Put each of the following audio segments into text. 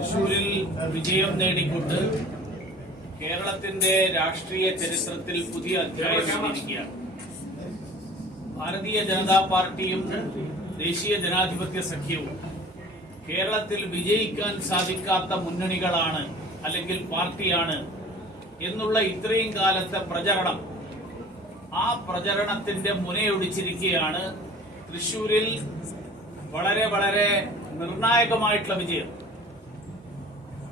തൃശൂരിൽ വിജയം നേടിക്കൊണ്ട് കേരളത്തിന്റെ രാഷ്ട്രീയ ചരിത്രത്തിൽ പുതിയ അധ്യായം എഴുതിയിരിക്കുകയാണ്. ഭാരതീയ ജനതാ പാർട്ടിയും ദേശീയ ജനാധിപത്യ സഖ്യവും കേരളത്തിൽ വിജയിക്കാൻ സാധിക്കാത്ത മുന്നണികളാണ് അല്ലെങ്കിൽ പാർട്ടിയാണ് എന്നുള്ള ഇത്രയും കാലത്തെ പ്രചരണം ആ പ്രചരണത്തിന്റെ മുനയൊടിച്ചിരിക്കുകയാണ് തൃശൂരിൽ വളരെ വളരെ നിർണായകമായിട്ടുള്ള വിജയം.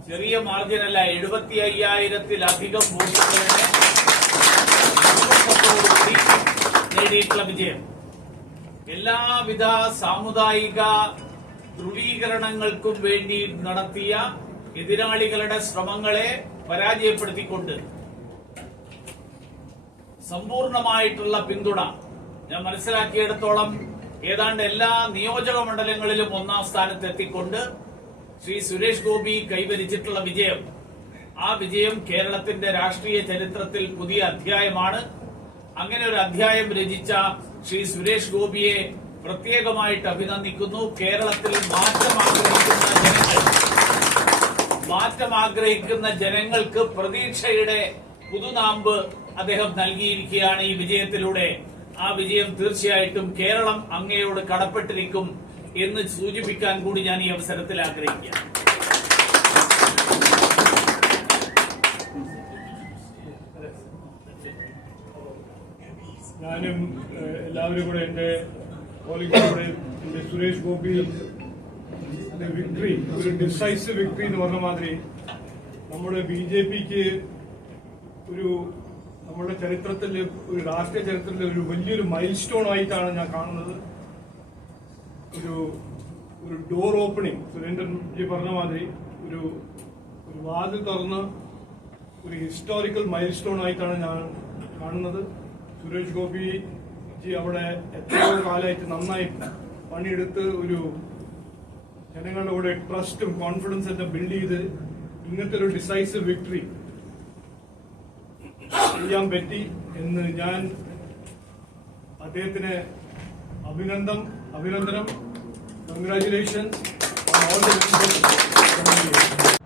ചെറിയ മാർജിനല്ല എഴുപത്തി അയ്യായിരത്തിലധികം വോട്ടുകളുടെ നേടിയിട്ടുള്ള വിജയം. എല്ലാവിധ സാമുദായിക ധ്രുവീകരണങ്ങൾക്കും വേണ്ടി നടത്തിയ എതിരാളികളുടെ ശ്രമങ്ങളെ പരാജയപ്പെടുത്തിക്കൊണ്ട് സമ്പൂർണമായിട്ടുള്ള പിന്തുണ ഞാൻ മനസ്സിലാക്കിയിടത്തോളം ഏതാണ്ട് എല്ലാ നിയോജക മണ്ഡലങ്ങളിലും ഒന്നാം സ്ഥാനത്ത് എത്തിക്കൊണ്ട് ശ്രീ സുരേഷ് ഗോപി കൈവരിച്ചിട്ടുള്ള വിജയം. ആ വിജയം കേരളത്തിന്റെ രാഷ്ട്രീയ ചരിത്രത്തിൽ പുതിയ അധ്യായമാണ്. അങ്ങനെ ഒരു അധ്യായം രചിച്ച ശ്രീ സുരേഷ് ഗോപിയെ പ്രത്യേകമായിട്ട് അഭിനന്ദിക്കുന്നു. കേരളത്തിൽ മാറ്റം ആഗ്രഹിക്കുന്ന ജനങ്ങൾ മാറ്റം ആഗ്രഹിക്കുന്ന ജനങ്ങൾക്ക് പ്രതീക്ഷയുടെ പുതുനാമ്പ് അദ്ദേഹം നൽകിയിരിക്കുകയാണ് ഈ വിജയത്തിലൂടെ. ആ വിജയം തീർച്ചയായിട്ടും കേരളം അങ്ങയോട് കടപ്പെട്ടിരിക്കും. എന്ന് സൂചിപ്പിക്കാൻ കൂടി ഞാൻ ഈ അവസരത്തിൽ ആഗ്രഹിക്കുക ഞാനും എല്ലാവരും കൂടെ എന്റെ കോളിക്കൂടെ സുരേഷ് ഗോപി വിക്ടറി ഒരു ഡിസൈസ് വിക്ടറി എന്ന് പറഞ്ഞ മാതിരി നമ്മുടെ ബി ജെ പിക്ക് ഒരു നമ്മുടെ ചരിത്രത്തിൽ ഒരു രാഷ്ട്രീയ ചരിത്രത്തിൽ ഒരു വലിയൊരു മൈൽ സ്റ്റോൺ ആയിട്ടാണ് ഞാൻ കാണുന്നത്. ഒരു ഒരു ഡോർ ഓപ്പണിങ് സുരേന്ദ്രൻ ജി പറഞ്ഞ മാതിരി ഒരു ഒരു വാതിൽ തുറന്ന് ഒരു ഹിസ്റ്റോറിക്കൽ മൈൽ സ്റ്റോൺ ആയിട്ടാണ് ഞാൻ കാണുന്നത്. സുരേഷ് ഗോപി ജി അവിടെ എത്രയോ കാലമായിട്ട് നന്നായി പണിയെടുത്ത് ഒരു ജനങ്ങളുടെ കൂടെ ട്രസ്റ്റും കോൺഫിഡൻസും എല്ലാം ബിൽഡ് ചെയ്ത് ഇങ്ങനത്തെ ഒരു ഡിസൈസീവ് വിക്ടറി ചെയ്യാൻ പറ്റി എന്ന് ഞാൻ അദ്ദേഹത്തിന് Abhinandam, Abhinandanam, congratulations on all the members.